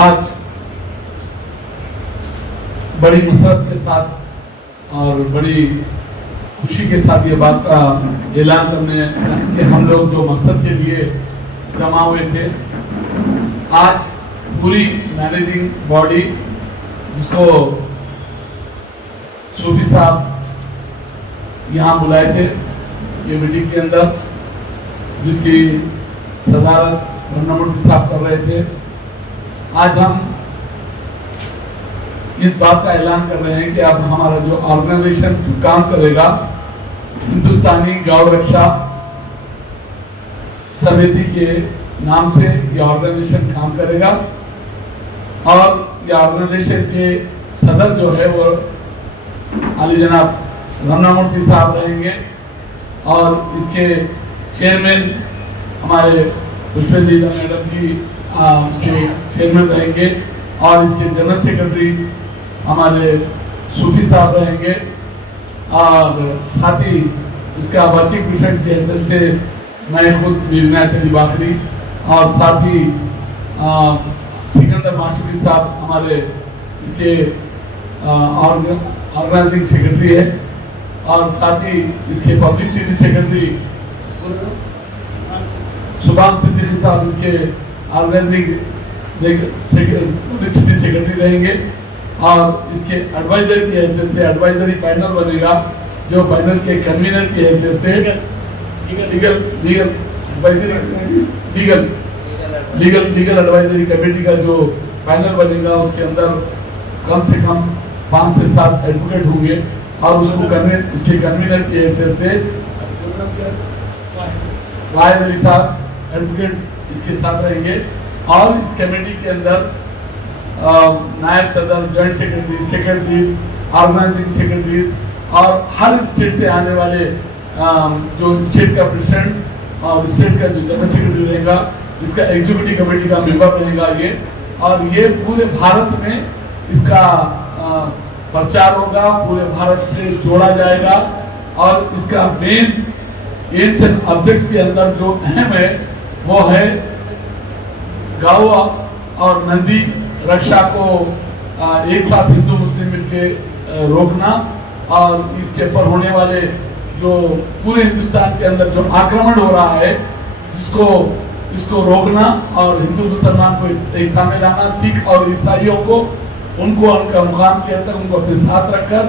आज बड़ी मसरत के साथ और बड़ी खुशी के साथ ये बात का ऐलान करने कि हम लोग जो मकसद के लिए जमा हुए थे, आज पूरी मैनेजिंग बॉडी जिसको सूफी साहब यहाँ बुलाए थे ये मीटिंग के अंदर, जिसकी सदारत रमनामूर्ति साहब कर रहे थे, आज हम इस बात का ऐलान कर रहे हैं कि अब हमारा जो ऑर्गेनाइजेशन काम करेगा, हिंदुस्तानी गौ रक्षा समिति के नाम से ये ऑर्गेनाइजेशन काम करेगा। और ये ऑर्गेनाइजेशन के सदर जो है वो आली जनाब रमनामूर्ति साहब रहेंगे और इसके चेयरमैन हमारे पुष्पेंद्र मैडम जी उसके चेयरमैन रहेंगे और इसके जनरल सेक्रेटरी हमारे सूफी साहब रहेंगे और साथ ही इसका वर्किंग प्रेसिडेंट की हैसियत से मैं खुद मीरनायत अली बाकरी और साथ ही सिकंदर माशूकी साहब हमारे इसके ऑर्गेनाइजिंग सेक्रेटरी है और साथ ही इसके पब्लिसिटी सेक्रेटरी सुभान सिद्दीकी साहब इसके ऑर्गेनाइजिंग पब्लिसिटी सेक्रेटरी रहेंगे और इसके एडवाइजर की हैसियत से एडवाइजरी पैनल बनेगा, जो पैनल के कन्वीनर की हैसियत से लीगल एडवाइजरी कमेटी का जो पैनल बनेगा, उसके अंदर कम से कम 5 से 7 एडवोकेट होंगे और उसके कन्वीनर की हैसियत से वाहिद अली साहब एडवोकेट इसके साथ रहेंगे। और इस कमेटी के अंदर नायब सदर, joint secretary, secretaries, organizing secretaries और हर स्टेट से आने वाले जो स्टेट का प्रेसिडेंट और स्टेट का जो जनरल सेक्रेटरी रहेगा, इसका एग्जीक्यूटिव कमेटी का मेंबर रहेगा ये। और ये पूरे भारत में इसका प्रचार होगा, पूरे भारत से जोड़ा जाएगा और इसका मेन एम्स एंड ऑब्जेक्ट्स के अंदर जो अहम है वो है गौ और नंदी रक्षा को एक साथ हिंदू मुस्लिम मिलकर रोकना और इसके ऊपर होने वाले जो पूरे हिंदुस्तान के अंदर जो आक्रमण हो रहा है इसको रोकना और हिंदू मुसलमान को एकता में लाना, सिख और ईसाइयों को उनको उनका मुकाम के अंदर उनको अपने साथ रखकर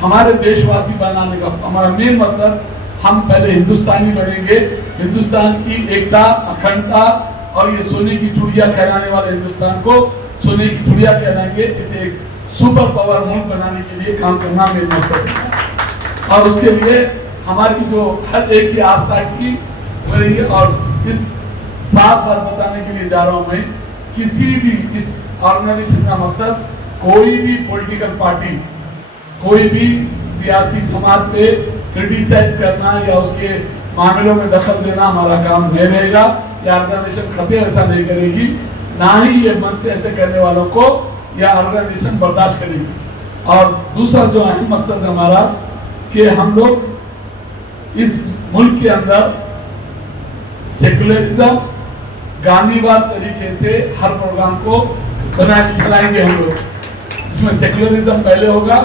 हमारे देशवासी बनाने का हमारा मेन मकसद, हम पहले हिंदुस्तानी बनेंगे, हिंदुस्तान की एकता, अखंडता और ये सोने की चिड़िया कहलाने वाले हिंदुस्तान को सोने की चिड़िया कहलाएंगे, इसे एक सुपर पावर मुल्क बनाने के लिए काम करना मेरा मकसद है। और उसके लिए हमारी जो हर एक की आस्था की करेंगे और इस साफ बात बताने के लिए जा रहा हूं मैं, किसी भी इस ऑर्गेनाइजेशन का मकसद कोई भी पॉलिटिकल पार्टी, कोई भी सियासी जमात पे क्रिटिसाइज करना या उसके मामलों में दखल देना हमारा काम नहीं रहेगा। ये ऑर्गेनाइजेशन कभी ऐसा नहीं करेगी, ना ही ये मन से ऐसे करने वालों को यह ऑर्गेनाइजेशन बर्दाश्त करेगी। और दूसरा जो अहम मकसद हमारा कि हम लोग इस मुल्क के अंदर सेकुलरिज्म, गांधीवाद तरीके से हर प्रोग्राम को बना के चलाएंगे हम लोग। इसमें सेकुलरिज्म पहले होगा,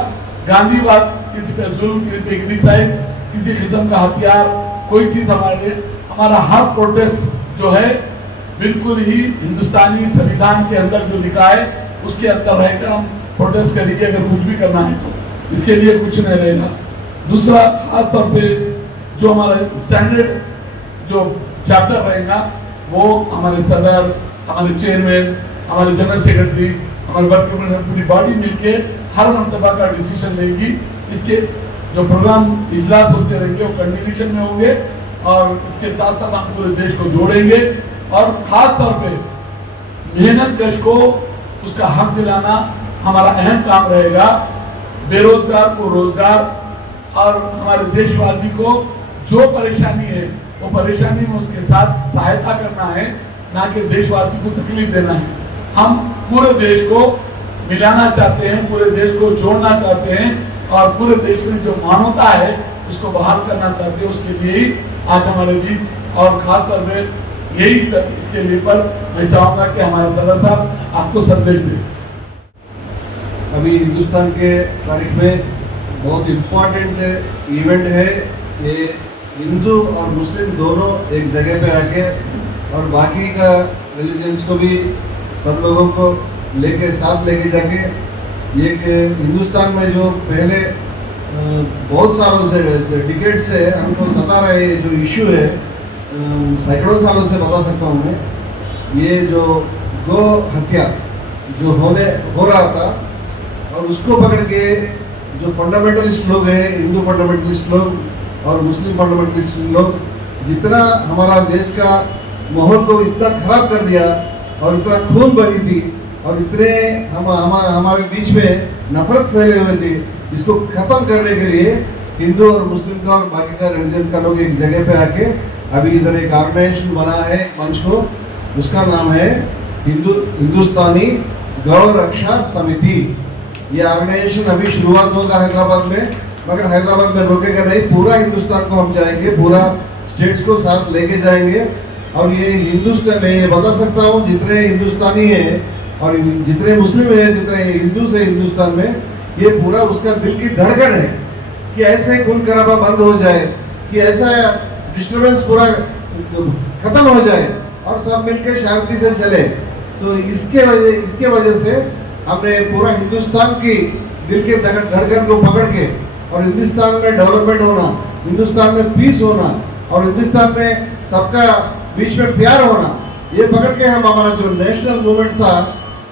गांधीवाद किसी पे जुल्म, किसी पे क्रिटिसाइज, किसी किस्म का हथियार, कोई चीज हमारा हर प्रोटेस्ट जो है बिल्कुल ही हिंदुस्तानी संविधान के अंदर जो लिखा है उसके अंदर रहकर हम प्रोटेस्ट करेंगे। अगर कुछ भी करना है तो इसके लिए कुछ नहीं रहेगा। दूसरा खास तौर पे जो हमारा स्टैंडर्ड जो चैप्टर रहेगा वो हमारे सदर, हमारे चेयरमैन, हमारे जनरल सेक्रेटरी, हमारे वर्किंग पूरी बॉडी मिलके हर मरतबा का डिसीजन लेगी। इसके जो प्रोग्राम इजलास होते रहेंगे वो कंटिन्यूशन में होंगे और इसके साथ साथ हम पूरे देश को जोड़ेंगे और खास तौर पे मेहनत कश को उसका हक दिलाना हमारा अहम काम रहेगा। बेरोजगार को रोजगार और हमारे देशवासी को जो परेशानी है वो परेशानी में उसके साथ सहायता करना है, ना कि देशवासी को तकलीफ देना है। हम पूरे देश को मिलाना चाहते हैं, पूरे देश को जोड़ना चाहते हैं और पूरे देश में जो मानवता है उसको बहाल करना चाहते हैं। उसके लिए ही आज हमारे बीच और खास तौर पे यही सब इसके लिए पर मैं चाहूँगा कि हमारे सदर साहब आपको संदेश दें। अभी हिंदुस्तान के तारीख में बहुत इम्पोर्टेंट इवेंट है। ये हिंदू और मुस्लिम दोनों एक जगह पे आके और बाकी का रिलीजन्स को भी सब लोगों को साथ लेके जाके ये कि हिंदुस्तान में जो पहले बहुत सालों से डिकेड से हमको सता रहे जो इशू है, सैकड़ों सालों से बता सकता हूँ मैं, ये जो गौ हत्या जो हो रहा था और उसको पकड़ के जो फंडामेंटलिस्ट लोग हैं, हिंदू फंडामेंटलिस्ट लोग और मुस्लिम फंडामेंटलिस्ट लोग, जितना हमारा देश का माहौल को इतना खराब कर दिया और इतना खून बही थी और इतने हमारे बीच में नफरत फैले हुए थे, इसको खत्म करने के लिए हिंदू और मुस्लिम का और बाकी का रिलीजन का लोग एक जगह पे आके अभी इधर एक ऑर्गेनाइजेशन बना है मंच को, उसका नाम है हिंदुस्तानी गौ रक्षा समिति। ये ऑर्गेनाइजेशन अभी शुरुआत होगा हैदराबाद में, मगर हैदराबाद में रुकेगा नहीं, पूरा हिंदुस्तान को हम जाएंगे, पूरा स्टेट्स को साथ लेके जाएंगे। और ये हिंदुस्तान में, ये बता सकता हूँ, जितने हिंदुस्तानी हैं और जितने मुस्लिम हैं, जितने हिंदू से हिंदुस्तान में, ये पूरा उसका दिल की धड़कन है कि ऐसे खून खराबा बंद हो जाए, कि ऐसा डिस्टर्बेंस पूरा खत्म हो जाए और सब मिलकर शांति से चले। तो इसके वजह से हमने पूरा हिंदुस्तान की दिल के धड़कन को पकड़ के और हिंदुस्तान में डेवलपमेंट होना, हिंदुस्तान में पीस होना और हिंदुस्तान में सबका बीच में प्यार होना, ये पकड़ के हम हमारा जो नेशनल मूवमेंट था,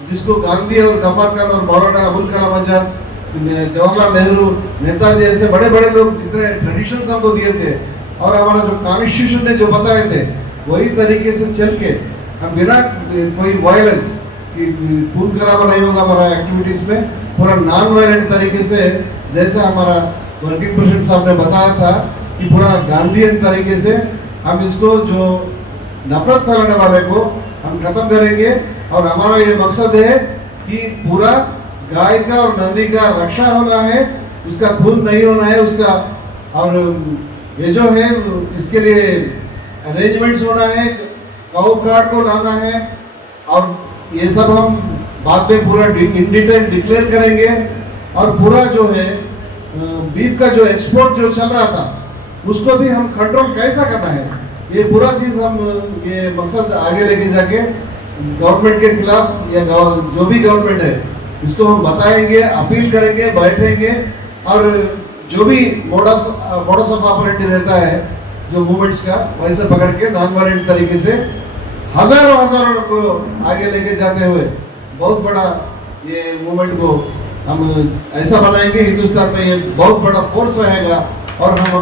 जिसको गांधी और गफार खान और मौलाना अबुल कलाम आजाद, जवाहरलाल नेहरू, नेताजी, ऐसे बड़े बड़े लोग जितने ट्रेडिशंस हमको दिए थे और हमारा जो कॉन्स्टिट्यूशन ने जो बताए थे, वही तरीके से चल के हम बिना कोई वायलेंस कि खून खराबा नहीं होगा हमारा एक्टिविटीज में, पूरा नॉन वायलेंट तरीके से, जैसा हमारा वर्किंग प्रेसिडेंट साहब ने बताया था कि पूरा गांधीयन तरीके से हम इसको जो नफरत फैलाने वाले को हम खत्म करेंगे। और हमारा ये मकसद है कि पूरा गाय का और नंदी का रक्षा होना है, उसका खून नहीं होना है उसका, और ये जो है इसके लिए अरेंजमेंट्स होना है, काउ कार्ड को लाना है और ये सब हम बाद में पूरा इन डिटेल डिक्लेयर करेंगे। और पूरा जो है बीफ का जो एक्सपोर्ट जो चल रहा था, उसको भी हम कंट्रोल कैसा करना है, ये पूरा चीज़ हम ये मकसद आगे लेके जाके गवर्नमेंट के खिलाफ या जो भी गवर्नमेंट है, इसको हम बताएंगे, अपील करेंगे, बैठेंगे और जो भी मोडस ऑफ ऑपरेंडी रहता है जो मूवमेंट्स का, वैसे पकड़ के नॉन वायलेंट तरीके से हजारों को आगे लेके जाते हुए बहुत बड़ा ये मूवमेंट को हम ऐसा बनाएंगे, हिंदुस्तान में ये बहुत बड़ा फोर्स रहेगा और हम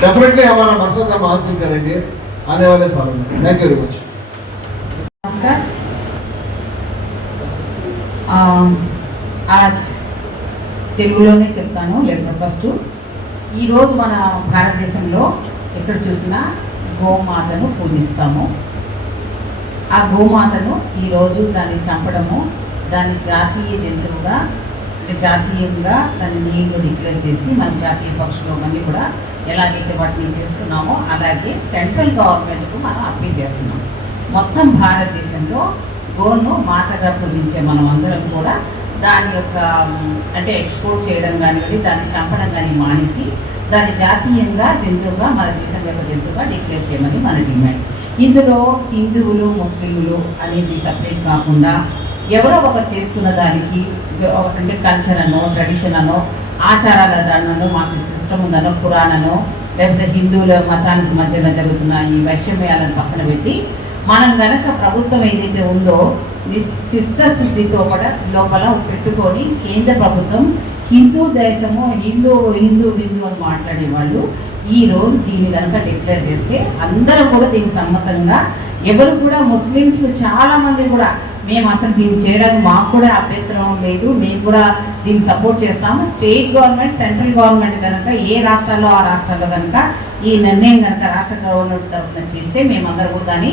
डेफिनेटली हमारा मकसद हम हासिल करेंगे आने वाले सालों में। Thank you very much. नमस्कार। आज తెలుగులోనే చెప్తాను లేకపోతే ఫస్ట్ ఈరోజు మన భారతదేశంలో ఎక్కడ చూసినా గోమాతను పూజిస్తాము. ఆ గోమాతను ఈరోజు దాన్ని చంపడము, దాన్ని జాతీయ జంతువుగా జాతీయంగా దాన్ని నేమ్ను డిక్లేర్ చేసి మన జాతీయ పక్షులు కూడా ఎలాగైతే వాటిని చేస్తున్నామో అలాగే సెంట్రల్ గవర్నమెంట్కు మనం అప్పీల్ చేస్తున్నాం. మొత్తం భారతదేశంలో గోను మాతగా పూజించే మనం అందరం కూడా దాని యొక్క అంటే ఎక్స్పోర్ట్ చేయడం కానివ్వండి, దాన్ని చంపడం కానీ మానేసి దాన్ని జాతీయంగా జంతువుగా మన దేశం యొక్క జంతువుగా డిక్లేర్ చేయమని మన డిమాండ్. ఇందులో హిందువులు ముస్లింలు అనేది సపరేట్ కాకుండా ఎవరో ఒకరు చేస్తున్న దానికి అంటే కల్చర్ అనో ట్రెడిషన్ అనో ఆచారాల దానో మాకు సిస్టమ్ ఉందనో పురాణనో లేకపోతే హిందువుల మతానికి మధ్యలో జరుగుతున్న ఈ వైషమ్యాలను పక్కన పెట్టి మనం కనుక ప్రభుత్వం ఏదైతే ఉందో చిత్తశుద్ధితో కూడా లోపల పెట్టుకొని కేంద్ర ప్రభుత్వం హిందూ దేశము హిందూ హిందూ హిందూ అని మాట్లాడే వాళ్ళు ఈరోజు దీన్ని కనుక డిక్లేర్ చేస్తే అందరూ కూడా దీనికి సమ్మతంగా, ఎవరు కూడా ముస్లిమ్స్ చాలామంది కూడా మేము అసలు దీన్ని చేయడానికి మాకు కూడా అభ్యంతరం లేదు, మేము కూడా దీన్ని సపోర్ట్ చేస్తాము. స్టేట్ గవర్నమెంట్ సెంట్రల్ గవర్నమెంట్ కనుక ఏ రాష్ట్రాల్లో ఆ రాష్ట్రాల్లో కనుక ఈ నిర్ణయం కనుక రాష్ట్ర గవర్నమెంట్ తరఫున చేస్తే మేమందరూ కూడా దాన్ని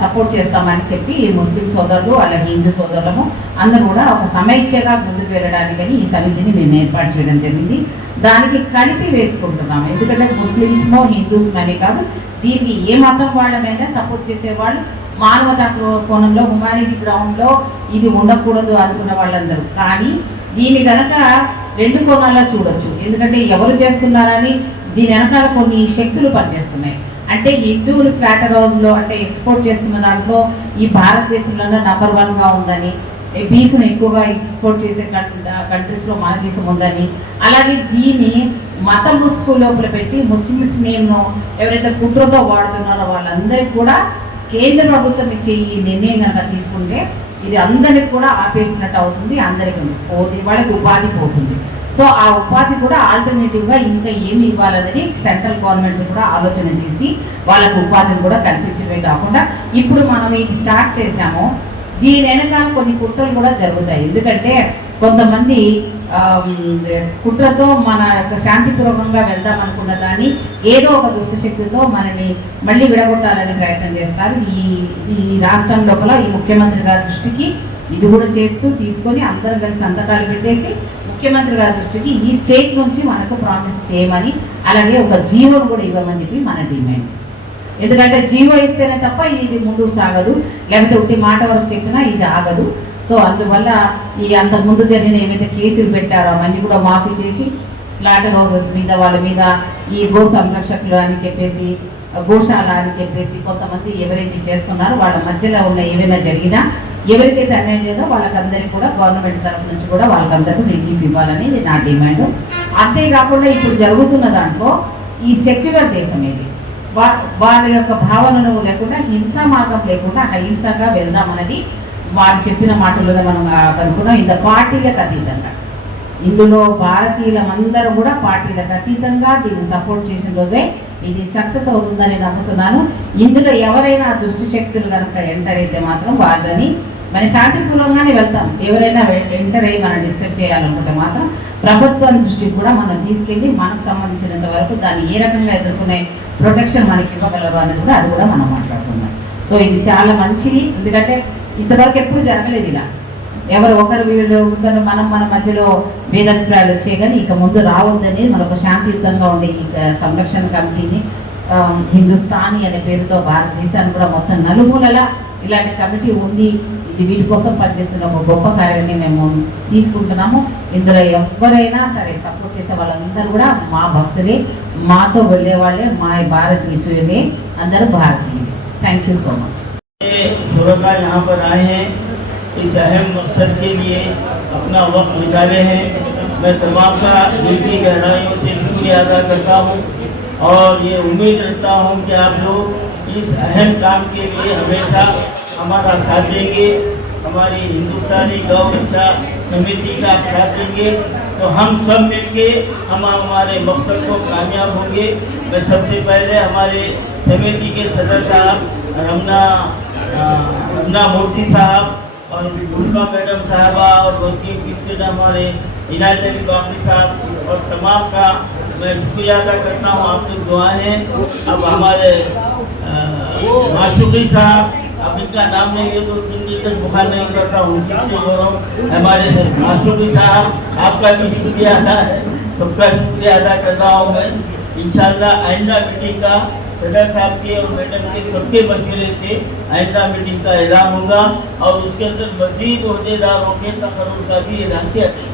సపోర్ట్ చేస్తామని చెప్పి ఈ ముస్లిం సోదరులు అలాగే హిందూ సోదరులము అందరూ కూడా ఒక సమైక్యగా ముందుకు వెళ్ళడానికని ఈ సమితిని మేము ఏర్పాటు చేయడం జరిగింది. దానికి కలిపి వేసుకుంటున్నాము. ఎందుకంటే ముస్లిమ్స్మో హిందూస్ అని కాదు, దీనికి ఏ మతం వాళ్ళమైనా సపోర్ట్ చేసేవాళ్ళు మానవతా కోణంలో హ్యుమానిటీ గ్రౌండ్లో ఇది ఉండకూడదు అనుకున్న వాళ్ళందరూ. కానీ దీని కనుక రెండు కోణాల్లో చూడొచ్చు. ఎందుకంటే ఎవరు చేస్తున్నారని దీని వెనకాల కొన్ని శక్తులు పనిచేస్తున్నాయి. అంటే హిందువులు స్లాటర్ హౌస్లో అంటే ఎక్స్పోర్ట్ చేస్తున్న దాంట్లో ఈ భారతదేశంలోనే నెంబర్ 1గా ఉందని, బీఫ్ను ఎక్కువగా ఎక్స్పోర్ట్ చేసే కంట్రీస్లో మన దేశం ఉందని, అలాగే దీన్ని మత ముసుగు లోపల పెట్టి ముస్లిమ్స్ నేమ్ను ఎవరైతే కుట్రతో వాడుతున్నారో వాళ్ళందరికీ కూడా కేంద్ర ప్రభుత్వం ఇచ్చే ఈ నిర్ణయం కనుక తీసుకుంటే ఇది అందరికి కూడా ఆపేసినట్టు అవుతుంది. అందరికీ పోతుంది, వాళ్ళకి ఉపాధి పోతుంది. సో ఆ ఉపాధి కూడా ఆల్టర్నేటివ్గా ఇంకా ఏమి ఇవ్వాలనేది సెంట్రల్ గవర్నమెంట్ కూడా ఆలోచన చేసి వాళ్ళకు ఉపాధిని కూడా కల్పించడమే కాకుండా ఇప్పుడు మనం ఇది స్టార్ట్ చేసాము. దీని వెనకాల కొన్ని కుట్రలు కూడా జరుగుతాయి. ఎందుకంటే కొంతమంది కుట్రతో మన యొక్క శాంతిపూర్వకంగా వెళ్దాం అనుకున్న దాన్ని ఏదో ఒక దుష్టశక్తితో మనని మళ్ళీ విడగొట్టాలని ప్రయత్నం చేస్తారు. ఈ రాష్ట్రం లోపల ఈ ముఖ్యమంత్రి గారి దృష్టికి ఇది కూడా చేస్తూ తీసుకొని అందరూ కలిసి సంతకాలు పెట్టేసి ముఖ్యమంత్రి గారి దృష్టికి ఈ స్టేట్ నుంచి మనకు ప్రామిస్ చేయమని, అలాగే ఒక జీవోను కూడా ఇవ్వమని చెప్పి మన డిమాండ్. ఎందుకంటే జీవో ఇస్తేనే తప్ప ఇది ముందుకు సాగదు, లేకపోతే ఒకటి మాట వరకు చెప్పినా ఇది ఆగదు. సో అందువల్ల ఈ అంతకుముందు జరిగిన ఏమైతే కేసులు పెట్టారో అవన్నీ కూడా మాఫీ చేసి స్లాటర్ హౌసెస్ మీద వాళ్ళ మీద ఈ గో సంరక్షకులు అని చెప్పేసి గోశాల అని చెప్పేసి కొంతమంది ఎవరైతే చేస్తున్నారో వాళ్ళ మధ్యలో ఉన్న ఏమైనా జరిగినా ఎవరికైతే అన్యాయం చేయాలో వాళ్ళకందరికీ కూడా గవర్నమెంట్ తరఫు నుంచి కూడా వాళ్ళకందరికీ రిలీఫ్ ఇవ్వాలని నా డిమాండ్. అంతేకాకుండా ఇప్పుడు జరుగుతున్న దాంట్లో ఈ సెక్యులర్ దేశం ఇది వారి యొక్క భావనలు లేకుండా హింసా మార్గం లేకుండా అహింసగా వెళ్దామన్నది వారు చెప్పిన మాటలుగా మనం కనుక్కున్నాం. ఇంత పార్టీలకు అతీతంగా ఇందులో భారతీయులందరూ కూడా పార్టీలకు అతీతంగా దీన్ని సపోర్ట్ చేసిన రోజే ఇది సక్సెస్ అవుతుందని నమ్ముతున్నాను. ఇందులో ఎవరైనా దుష్ట శక్తులు కనుక ఎంటర్ అయితే మాత్రం వాళ్ళని మన శాంతిపూర్వకంగానే వెళ్తాం. ఎవరైనా ఎంటర్ అయ్యి మనం డిస్కస్ చేయాలనుకుంటే మాత్రం ప్రభుత్వం దృష్టికి కూడా మనం తీసుకెళ్ళి మనకు సంబంధించినంత వరకు దాన్ని ఏ రకంగా ఎదుర్కొనే ప్రొటెక్షన్ మనకి ఇవ్వగలరు అనేది కూడా అది కూడా మనం మాట్లాడుతున్నాం. సో ఇది చాలా మంచిది. ఎందుకంటే ఇంతవరకు ఎప్పుడు జరగలేదు ఇలా. ఎవరు ఒకరు వీళ్ళు ఒకరు మనం మన మధ్యలో భేదాభిప్రాయాలు వచ్చాయి, కానీ ఇక ముందు రావద్దని మనకు శాంతియుతంగా ఉండే ఈ సంరక్షణ కమిటీని హిందుస్థానీ అనే పేరుతో భారతదేశాన్ని కూడా మొత్తం నలుమూలలా ఇలాంటి కమిటీ ఉంది. ఇది వీటి కోసం పనిచేస్తున్న ఒక గొప్ప కార్యాన్ని మేము తీసుకుంటున్నాము. ఇందులో ఎవరైనా సరే సపోర్ట్ చేసే వాళ్ళందరూ కూడా మా భక్తులే, మాతో వెళ్ళే వాళ్ళే, మా భారతదేశీయులే, అందరూ భారతీయులే. Thank you so much. शुरका यहाँ पर आए हैं, इस अहम मकसद के लिए अपना वक्त निकाले हैं। मैं तमाम का दिल की गहराइयों से शुक्रिया अदा करता हूँ और ये उम्मीद रखता हूँ कि आप लोग इस अहम काम के लिए हमेशा हमारा साथ देंगे। हमारी हिंदुस्तानी गौ रक्षा समिति का साथ देंगे तो हम सब मिलके हम हमारे मकसद को कामयाब होंगे। मैं सबसे पहले हमारे समिति के सदस्य साहब रमना मूर्ति साहब और पुष्पा मैडम साहबा और वर्किंग प्रेसिडेंट हमारे इनायत अली बाकी साहब और तमाम का मैं शुक्रिया अदा करता हूँ। आप लोग दुआ हैं। अब हमारे माशुकी साहब, अब इनका नाम नहीं है तो हिंदी तक बुखार नहीं करता हूँ, इसलिए बोल रहा हूँ। हमारे माशुकी साहब आपका भी शुक्रिया अदा है, सबका शुक्रिया अदा करता हूँ मैं। इंशाल्लाह आइंदा मीटिंग का सदर साहब के और मैडम के सबके मशवरे से आइंदा मीटिंग का ऐलान होगा और उसके अंदर मजीद अहदेदारों के तकर्रुर का भी ऐलान किया जाएगा।